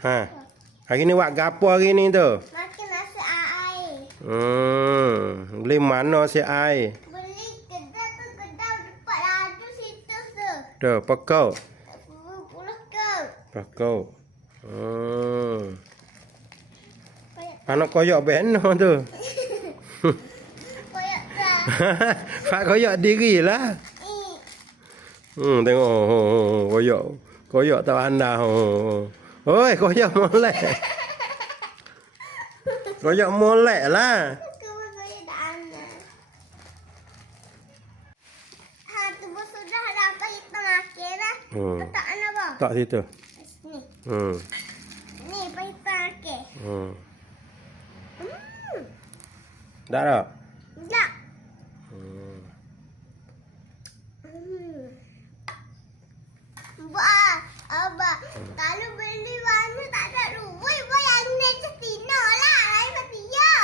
Ha. Hari ni buat gapo hari ni tu? Makan nasi air. Beli mana si air? Beli kedai tu kedai dekat laju situ tu. Tu, pekau. 10 ke. Pekau. Anak koyak beno tu. Koyak dah. Pak koyak diri lah. Tengok. Koyak. Koyak tak anda. Oi, koyak molek. Koyak molek lah. Koyak dah ana. Ha, tu sudah dah apa kita makan dah. Tak ana apa? Tak situ. Ni. Hmm. Ni apa kita makan? Dah tak? Tak. Bah, abah, kalau beli warna tak ada duit, bah yang ni je Tina lah, lain Fatia.